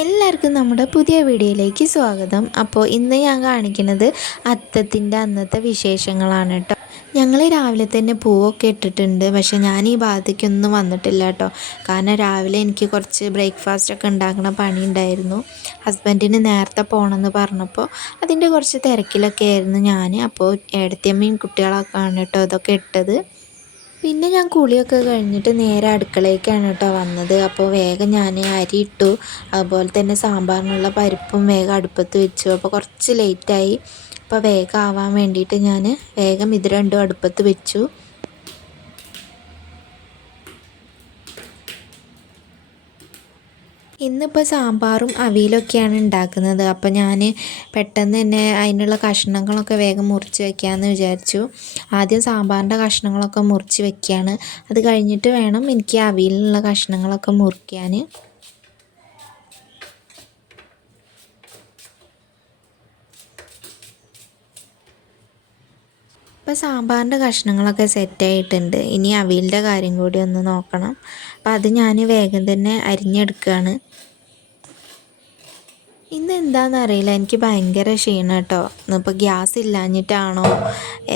എല്ലാവർക്കും നമ്മുടെ പുതിയ വീഡിയോയിലേക്ക് സ്വാഗതം. അപ്പോൾ ഇന്ന് ഞാൻ കാണിക്കുന്നത് അത്തത്തിൻ്റെ അന്നത്തെ വിശേഷങ്ങളാണ് കേട്ടോ. ഞങ്ങൾ രാവിലെ തന്നെ പൂവൊക്കെ ഇട്ടിട്ടുണ്ട്. പക്ഷേ ഞാൻ ഈ ഭാഗത്തേക്കൊന്നും വന്നിട്ടില്ല കേട്ടോ. കാരണം രാവിലെ എനിക്ക് കുറച്ച് ബ്രേക്ക്ഫാസ്റ്റൊക്കെ ഉണ്ടാക്കുന്ന പണി ഉണ്ടായിരുന്നു. ഹസ്ബൻഡിന് നേരത്തെ പോകണമെന്ന് പറഞ്ഞപ്പോൾ അതിൻ്റെ കുറച്ച് തിരക്കിലൊക്കെ ആയിരുന്നു ഞാൻ. അപ്പോൾ ഏടത്തിയമ്മയും കുട്ടികളൊക്കെയാണ് കേട്ടോ ഇതൊക്കെ ഇട്ടത്. പിന്നെ ഞാൻ കുളിയൊക്കെ കഴിഞ്ഞിട്ട് നേരെ അടുക്കളയ്ക്കാണ് കേട്ടോ വന്നത്. അപ്പോൾ വേഗം ഞാൻ അരി ഇട്ടു, അതുപോലെ തന്നെ സാമ്പാറിനുള്ള പരിപ്പും വേഗം അടുപ്പത്ത് വെച്ചു. അപ്പോൾ കുറച്ച് ലേറ്റായി. അപ്പോൾ വേഗം ആവാൻ വേണ്ടിയിട്ട് ഞാൻ വേഗം ഇത് രണ്ടും അടുപ്പത്ത് വെച്ചു. ഇന്നിപ്പോൾ സാമ്പാറും അവിയലൊക്കെയാണ് ഉണ്ടാക്കുന്നത്. അപ്പോൾ ഞാൻ പെട്ടെന്ന് തന്നെ അതിനുള്ള കഷ്ണങ്ങളൊക്കെ വേഗം മുറിച്ച് വെക്കാമെന്ന് വിചാരിച്ചു. ആദ്യം സാമ്പാറിൻ്റെ കഷ്ണങ്ങളൊക്കെ മുറിച്ച് വെക്കുകയാണ്. അത് കഴിഞ്ഞിട്ട് വേണം എനിക്ക് അവിയലിനുള്ള കഷ്ണങ്ങളൊക്കെ മുറിക്കാൻ. ഇപ്പോൾ സാമ്പാറിൻ്റെ കഷ്ണങ്ങളൊക്കെ സെറ്റായിട്ടുണ്ട്. ഇനി അവിയലിൻ്റെ കാര്യം കൂടി ഒന്ന് നോക്കണം. അപ്പോൾ അത് ഞാൻ വേഗം തന്നെ അരിഞ്ഞെടുക്കുകയാണ്. ഇന്ന് എന്താണെന്നറിയില്ല, എനിക്ക് ഭയങ്കര ക്ഷീണം കേട്ടോ. ഇന്നിപ്പോൾ ഗ്യാസ് ഇല്ലാഞ്ഞിട്ടാണോ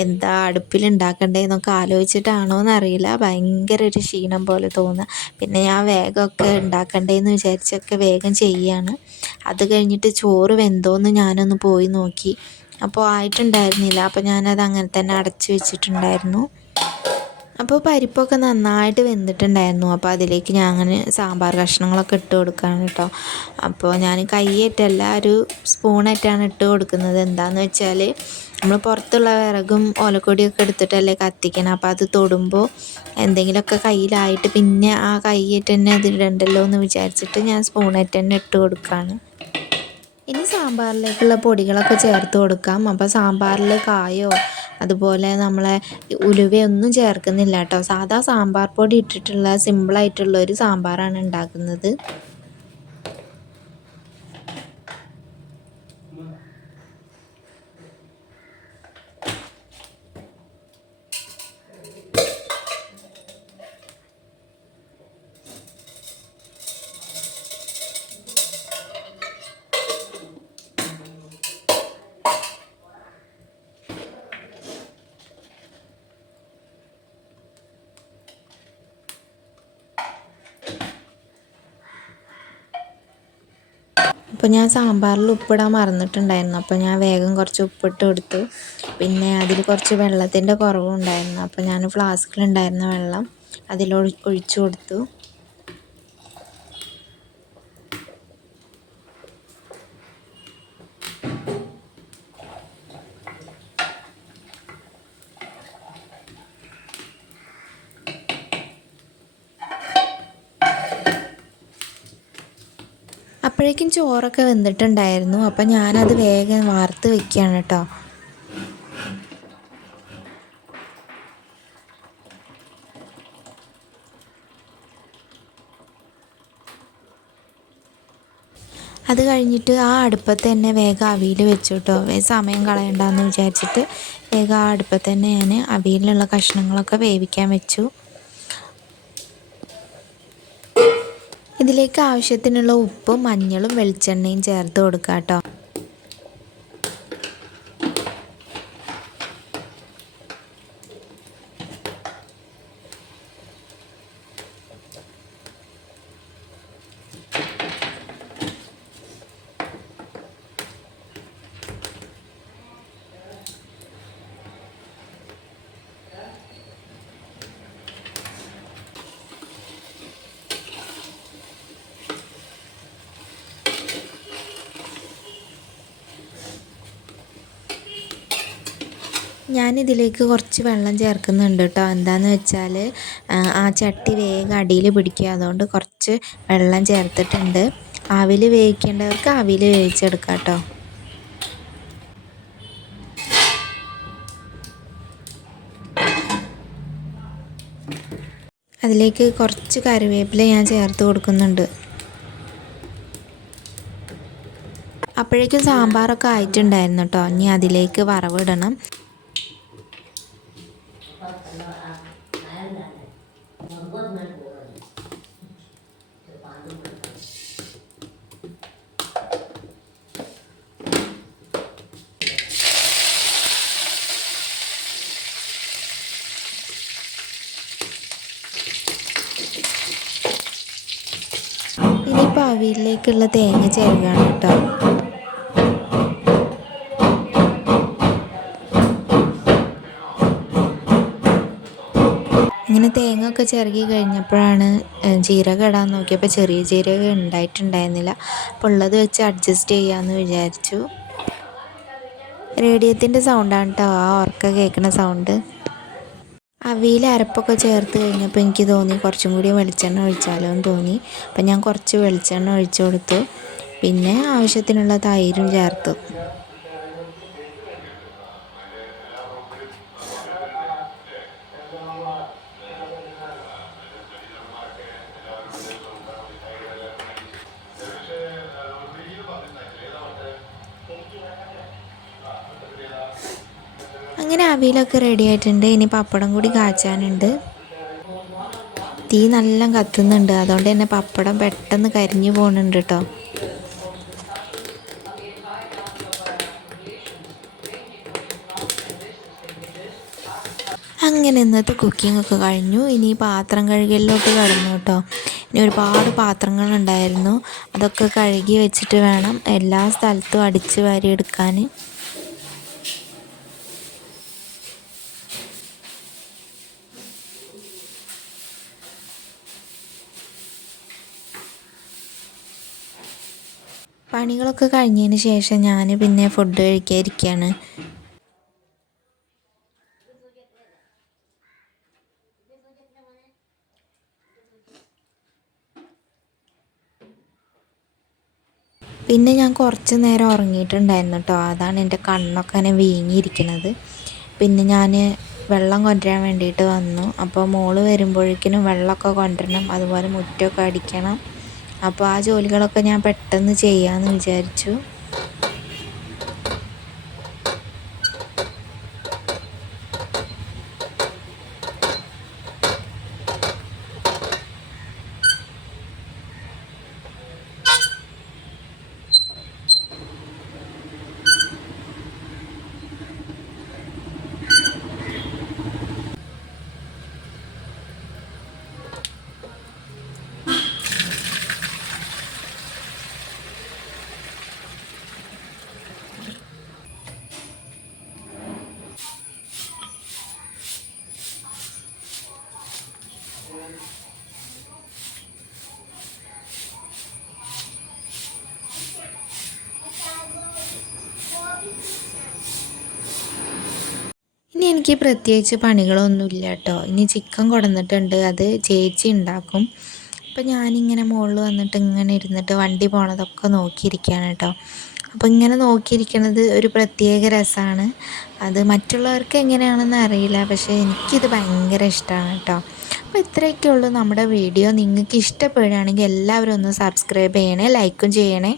എന്താ അടുപ്പിലുണ്ടാക്കണ്ടേന്നൊക്കെ ആലോചിച്ചിട്ടാണോ എന്നറിയില്ല, ഭയങ്കര ഒരു ക്ഷീണം പോലെ തോന്നുക. പിന്നെ ഞാൻ വേഗമൊക്കെ ഉണ്ടാക്കണ്ടേന്ന് വിചാരിച്ചൊക്കെ വേഗം ചെയ്യുകയാണ്. അത് കഴിഞ്ഞിട്ട് ചോറ് വെന്തോന്ന് ഞാനൊന്ന് പോയി നോക്കി. അപ്പോൾ ആയിട്ടുണ്ടായിരുന്നില്ല. അപ്പോൾ ഞാനത് അങ്ങനെ തന്നെ അടച്ച് വെച്ചിട്ടുണ്ടായിരുന്നു. അപ്പോൾ പരിപ്പൊക്കെ നന്നായിട്ട് വെന്തിട്ടുണ്ടായിരുന്നു. അപ്പോൾ അതിലേക്ക് ഞാൻ അങ്ങനെ സാമ്പാർ കഷ്ണങ്ങളൊക്കെ ഇട്ട് കൊടുക്കുകയാണ് കേട്ടോ. അപ്പോൾ ഞാൻ കൈയേറ്റല്ല, ഒരു സ്പൂണായിട്ടാണ് ഇട്ട് കൊടുക്കുന്നത്. എന്താണെന്ന് വെച്ചാൽ നമ്മൾ പുറത്തുള്ള വിറകും ഓലക്കൊടിയൊക്കെ എടുത്തിട്ടല്ലേ കത്തിക്കണം. അപ്പോൾ അത് തൊടുമ്പോൾ എന്തെങ്കിലുമൊക്കെ കയ്യിലായിട്ട് പിന്നെ ആ കൈയേറ്റ് തന്നെ അതിടണ്ടല്ലോ എന്ന് വിചാരിച്ചിട്ട് ഞാൻ സ്പൂണായിട്ട് തന്നെ ഇട്ട് കൊടുക്കുകയാണ്. ഇനി സാമ്പാറിലേക്കുള്ള പൊടികളൊക്കെ ചേർത്ത് കൊടുക്കാം. അപ്പോൾ സാമ്പാറിൽ കായോ അതുപോലെ നമ്മളെ ഉലുവയൊന്നും ചേർക്കുന്നില്ല കേട്ടോ. സാധാ സാമ്പാർ പൊടി ഇട്ടിട്ടുള്ള സിമ്പിളായിട്ടുള്ള ഒരു സാമ്പാറാണ് ഉണ്ടാക്കുന്നത്. അപ്പോൾ ഞാൻ സാമ്പാറിൽ ഉപ്പിടാൻ മറന്നിട്ടുണ്ടായിരുന്നു. അപ്പോൾ ഞാൻ വേഗം കുറച്ച് ഉപ്പിട്ട് കൊടുത്തു. പിന്നെ അതിൽ കുറച്ച് വെള്ളത്തിൻ്റെ കുറവുണ്ടായിരുന്നു. അപ്പോൾ ഞാൻ ഫ്ലാസ്കിലുണ്ടായിരുന്ന വെള്ളം ഒഴിച്ചു കൊടുത്തു. അപ്പോഴേക്കും ചോറൊക്കെ വെന്തിട്ടുണ്ടായിരുന്നു. അപ്പം ഞാനത് വേഗം വാർത്ത് വെക്കുകയാണ് കേട്ടോ. അത് കഴിഞ്ഞിട്ട് ആ അടുപ്പത്ത് തന്നെ വേഗം അവിയൽ വെച്ചു കേട്ടോ. സമയം കളയണ്ടെന്ന് വിചാരിച്ചിട്ട് വേഗം ആ അടുപ്പത്ത് തന്നെ ഞാൻ അവിയലിനുള്ള കഷ്ണങ്ങളൊക്കെ വേവിക്കാൻ വെച്ചു. ഇതിലേക്ക് ആവശ്യത്തിനുള്ള ഉപ്പും മഞ്ഞളും വെളിച്ചെണ്ണയും ചേർത്ത് കൊടുക്കുക കേട്ടോ. ഞാനിതിലേക്ക് കുറച്ച് വെള്ളം ചേർക്കുന്നുണ്ട് കേട്ടോ. എന്താണെന്ന് വെച്ചാൽ ആ ചട്ടി വേഗം അടിയിൽ പിടിക്കുക. അതുകൊണ്ട് കുറച്ച് വെള്ളം ചേർത്തിട്ടുണ്ട്. ആവിയിൽ വേവിക്കേണ്ടവർക്ക് ആവിയിൽ വേവിച്ചെടുക്കാം കേട്ടോ. അതിലേക്ക് കുറച്ച് കറിവേപ്പില ഞാൻ ചേർത്ത് കൊടുക്കുന്നുണ്ട്. അപ്പോഴേക്കും സാമ്പാറൊക്കെ ആയിട്ടുണ്ടായിരുന്നു കേട്ടോ. ഇനി അതിലേക്ക് വറവിടണം. ഞാനിപ്പോൾ അവിയലിലേക്കുള്ള തേങ്ങ ചിരകാണ് കേട്ടോ. ഇങ്ങനെ തേങ്ങ ഒക്കെ ചിരകി കഴിഞ്ഞപ്പോഴാണ് ജീരകം ഇടാൻ നോക്കിയപ്പോൾ ചെറിയ ജീരകം ഉണ്ടായിട്ടുണ്ടായിരുന്നില്ല. അപ്പോൾ ഉള്ളത് വെച്ച് അഡ്ജസ്റ്റ് ചെയ്യാമെന്ന് വിചാരിച്ചു. റേഡിയത്തിൻ്റെ സൗണ്ടാണ് കേട്ടോ ആ ഉറക്ക കേൾക്കുന്ന സൗണ്ട്. അവിയൽ അരപ്പൊക്കെ ചേർത്ത് കഴിഞ്ഞപ്പോൾ എനിക്ക് തോന്നി കുറച്ചും കൂടി വെളിച്ചെണ്ണ ഒഴിച്ചാലോ എന്ന് തോന്നി. അപ്പം ഞാൻ കുറച്ച് വെളിച്ചെണ്ണ ഒഴിച്ചു കൊടുത്തു. പിന്നെ ആവശ്യത്തിനുള്ള തൈരും ചേർത്തു. അങ്ങനെ അവിയലൊക്കെ റെഡി ആയിട്ടുണ്ട്. ഇനി പപ്പടം കൂടി കാച്ചാനുണ്ട്. തീ നല്ല കത്തുന്നുണ്ട്, അതുകൊണ്ട് തന്നെ പപ്പടം പെട്ടെന്ന് കരിഞ്ഞു പോകുന്നുണ്ട് കേട്ടോ. അങ്ങനെ ഇന്നത്തെ കുക്കിംഗ് ഒക്കെ കഴിഞ്ഞു. ഇനി പാത്രം കഴുകലിലോട്ട് കടന്നു കേട്ടോ. ഇനി ഒരുപാട് പാത്രങ്ങളുണ്ടായിരുന്നു, അതൊക്കെ കഴുകി വെച്ചിട്ട് വേണം എല്ലാ സ്ഥലത്തും അടിച്ച് വാരി എടുക്കാൻ. പണികളൊക്കെ കഴിഞ്ഞതിന് ശേഷം ഞാൻ പിന്നെ ഫുഡ് കഴിക്കാതിരിക്കുകയാണ്. പിന്നെ ഞാൻ കുറച്ച് നേരം ഉറങ്ങിയിട്ടുണ്ടായിരുന്നു കേട്ടോ. അതാണ് എൻ്റെ കണ്ണൊക്കെ അങ്ങനെ വീങ്ങിയിരിക്കുന്നത്. പിന്നെ ഞാൻ വെള്ളം കൊണ്ടുവരാൻ വേണ്ടിയിട്ട് വന്നു. അപ്പോൾ മോള് വരുമ്പോഴേക്കിനും വെള്ളമൊക്കെ കൊണ്ടുവരണം, അതുപോലെ മുറ്റമൊക്കെ അടിക്കണം. അപ്പോൾ ആ ജോലികളൊക്കെ ഞാൻ പെട്ടെന്ന് ചെയ്യാമെന്ന് വിചാരിച്ചു. ഇനി എനിക്ക് പ്രത്യേകിച്ച് പണികളൊന്നുമില്ല കേട്ടോ. ഇനി ചിക്കൻ കൊണ്ടുവന്നിട്ടുണ്ട്, അത് ചേച്ചി ഉണ്ടാക്കും. അപ്പം ഞാനിങ്ങനെ മുകളിൽ വന്നിട്ട് ഇങ്ങനെ ഇരുന്നിട്ട് വണ്ടി പോണതൊക്കെ നോക്കിയിരിക്കുകയാണ് കേട്ടോ. അപ്പോൾ ഇങ്ങനെ നോക്കിയിരിക്കുന്നത് ഒരു പ്രത്യേക രസമാണ്. അത് മറ്റുള്ളവർക്ക് എങ്ങനെയാണെന്ന് അറിയില്ല, പക്ഷേ എനിക്കിത് ഭയങ്കര ഇഷ്ടമാണ് കേട്ടോ. അപ്പോൾ ഇത്രയൊക്കെ ഉള്ളൂ നമ്മുടെ വീഡിയോ. നിങ്ങൾക്ക് ഇഷ്ടപ്പെടുകയാണെങ്കിൽ എല്ലാവരും ഒന്ന് സബ്സ്ക്രൈബ് ചെയ്യണേ, ലൈക്കും ചെയ്യണേ.